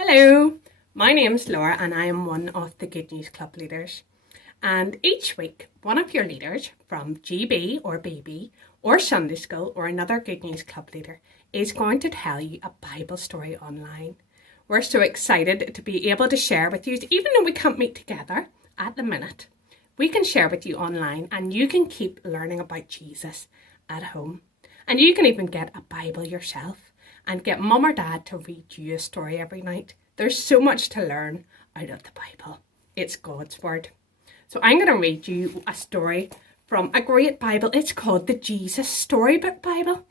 Hello, my name's Laura and I am one of the Good News Club leaders. And each week, one of your leaders from GB or BB or Sunday School or another Good News Club leader is going to tell you a Bible story online. We're so excited to be able to share with you, even though we can't meet together at the minute. We can share with you online and you can keep learning about Jesus at home. And you can even get a Bible yourself and get mum or dad to read you a story every night. There's so much to learn out of the Bible. It's God's Word. So I'm going to read you a story from a great Bible. It's called the Jesus Storybook Bible.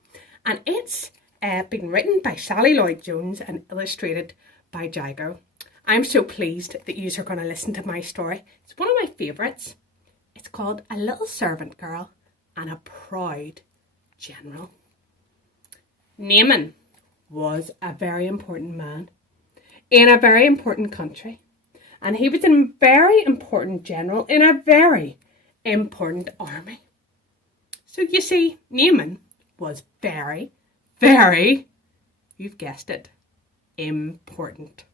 And it's been written by Sally Lloyd-Jones and illustrated by Jago. I'm so pleased that you are going to listen to my story. It's one of my favourites. It's called A Little Servant Girl and a Proud General. Naaman was a very important man in a very important country. And he was a very important general in a very important army. So you see, Naaman was very, very, you've guessed it, important.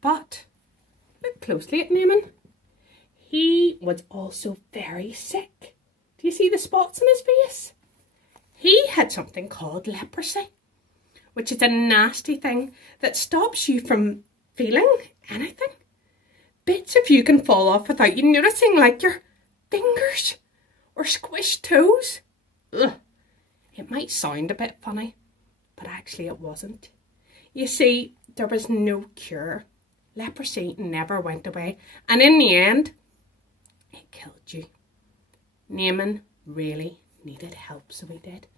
But look closely at Naaman. He was also very sick. Do you see the spots in his face? He had something called leprosy, which is a nasty thing that stops you from feeling anything. Bits of you can fall off without you noticing, like your fingers or squished toes. Ugh. It might sound a bit funny, but actually it wasn't. You see, there was no cure. Leprosy never went away, and in the end, it killed you. Naaman really needed help, so he did.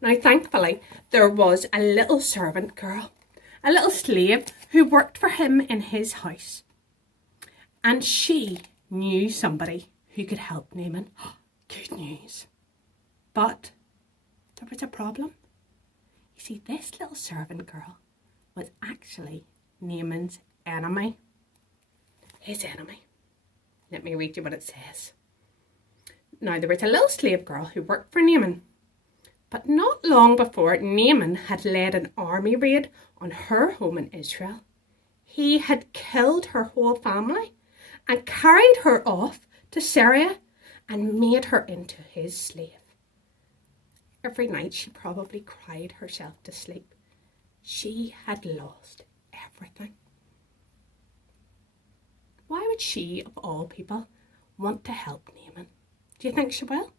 Now, thankfully, there was a little servant girl, a little slave who worked for him in his house. And she knew somebody who could help Naaman. Good news. But there was a problem. You see, this little servant girl was actually Naaman's enemy. His enemy. Let me read you what it says. Now, there was a little slave girl who worked for Naaman. But not long before Naaman had led an army raid on her home in Israel, he had killed her whole family and carried her off to Syria and made her into his slave. Every night she probably cried herself to sleep. She had lost everything. Why would she, of all people, want to help Naaman? Do you think she will?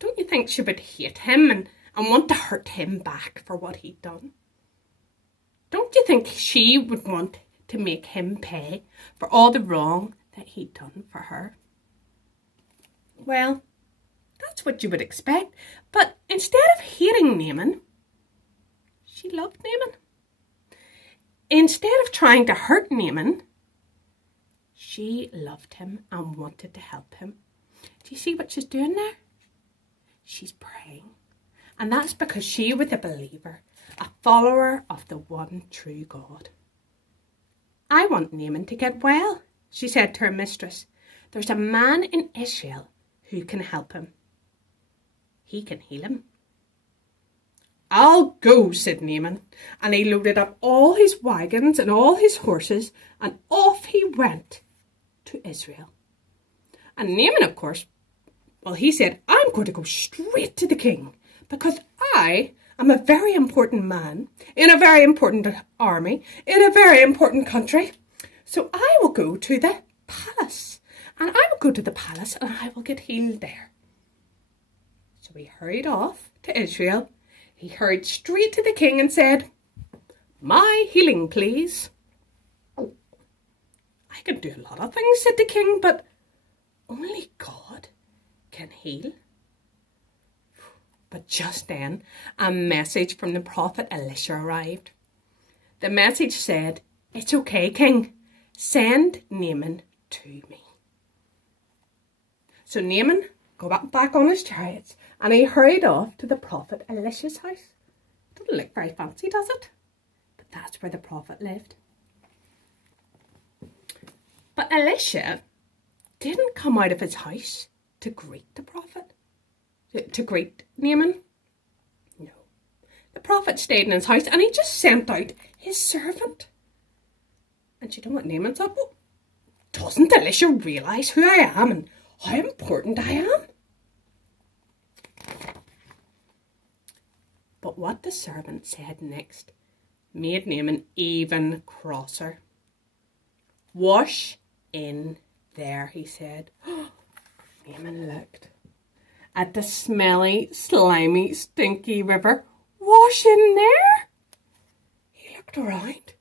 Don't you think she would hate him and want to hurt him back for what he'd done? Don't you think she would want to make him pay for all the wrong that he'd done for her? Well, that's what you would expect. But instead of hating Naaman, she loved Naaman. Instead of trying to hurt Naaman, she loved him and wanted to help him. Do you see what she's doing there? She's praying. And that's because she was a believer, a follower of the one true God. I want Naaman to get well, she said to her mistress. There's a man in Israel who can help him. He can heal him. I'll go, said Naaman, and he loaded up all his wagons and all his horses, and off he went to Israel. And Naaman, of course, well, he said, I'm going to go straight to the king because I am a very important man in a very important army in a very important country. So I will go to the palace and I will go to the palace and I will get healed there. So he hurried off to Israel. He hurried straight to the king and said, my healing, please. Oh, I can do a lot of things, said the king, but only God can heal. But just then, a message from the prophet Elisha arrived. The message said, it's okay, king. Send Naaman to me. So Naaman got back on his chariots and he hurried off to the prophet Elisha's house. Doesn't look very fancy, does it? But that's where the prophet lived. But Elisha didn't come out of his house to greet the prophet, to greet Naaman. No. The prophet stayed in his house and he just sent out his servant. And you know what Naaman thought? Well, doesn't Elisha realise who I am and how important I am? But what the servant said next made Naaman even crosser. Wash in there, he said. Naaman looked at the smelly, slimy, stinky river. Wash in there? He looked around.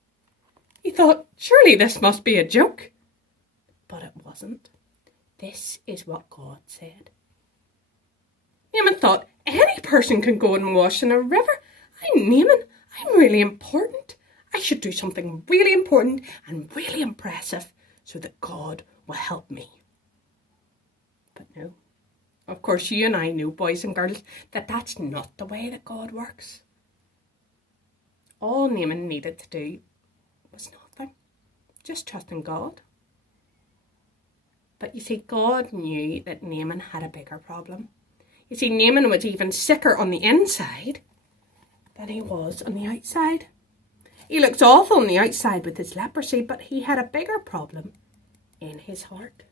He thought, surely this must be a joke. But it wasn't. This is what God said. Naaman thought, any person can go and wash in a river. I'm Naaman. I'm really important. I should do something really important and really impressive so that God will help me. But no. Of course, you and I know, boys and girls, that that's not the way that God works. All Naaman needed to do was nothing. Just trust in God. But you see, God knew that Naaman had a bigger problem. You see, Naaman was even sicker on the inside than he was on the outside. He looked awful on the outside with his leprosy, but he had a bigger problem in his heart.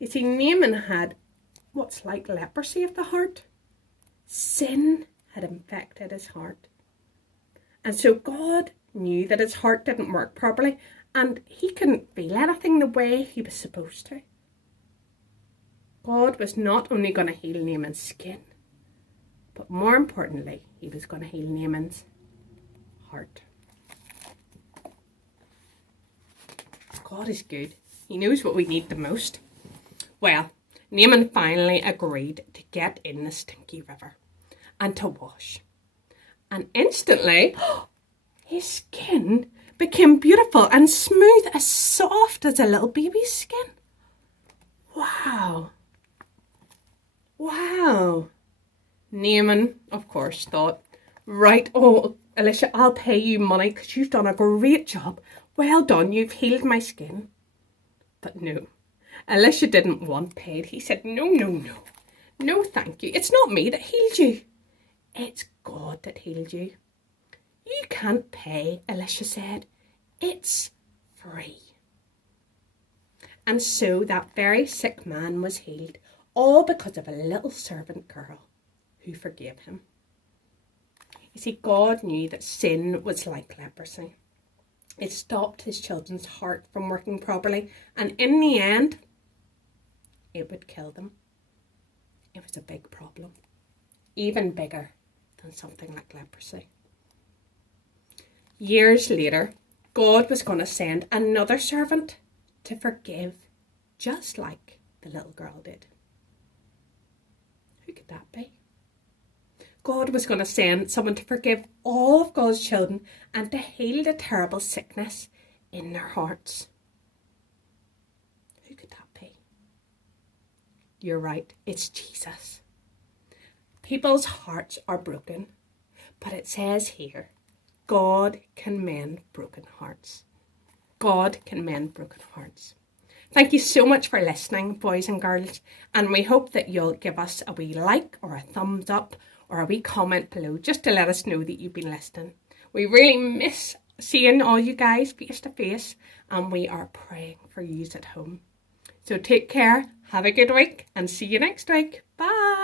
You see, Naaman had what's like leprosy of the heart. Sin had infected his heart. And so God knew that his heart didn't work properly and he couldn't feel anything the way he was supposed to. God was not only going to heal Naaman's skin, but more importantly, he was going to heal Naaman's heart. God is good. He knows what we need the most. Well, Naaman finally agreed to get in the stinky river and to wash. And instantly, his skin became beautiful and smooth, as soft as a little baby's skin. Wow. Wow. Naaman, of course, thought, right, oh, Elisha, I'll pay you money because you've done a great job. Well done, you've healed my skin. But no, Elisha didn't want paid. He said, no. No, thank you. It's not me that healed you. It's God that healed you. You can't pay, Elisha said. It's free. And so that very sick man was healed, all because of a little servant girl who forgave him. You see, God knew that sin was like leprosy. It stopped his children's heart from working properly, and in the end, it would kill them. It was a big problem, even bigger than something like leprosy. Years later, God was going to send another servant to forgive, just like the little girl did. Who could that be? God was going to send someone to forgive all of God's children and to heal the terrible sickness in their hearts. Who could that be? You're right, it's Jesus. People's hearts are broken, but it says here, God can mend broken hearts. God can mend broken hearts. Thank you so much for listening, boys and girls, and we hope that you'll give us a wee like or a thumbs up or a wee comment below just to let us know that you've been listening. We really miss seeing all you guys face to face, and we are praying for you at home. So take care, have a good week, and see you next week. Bye.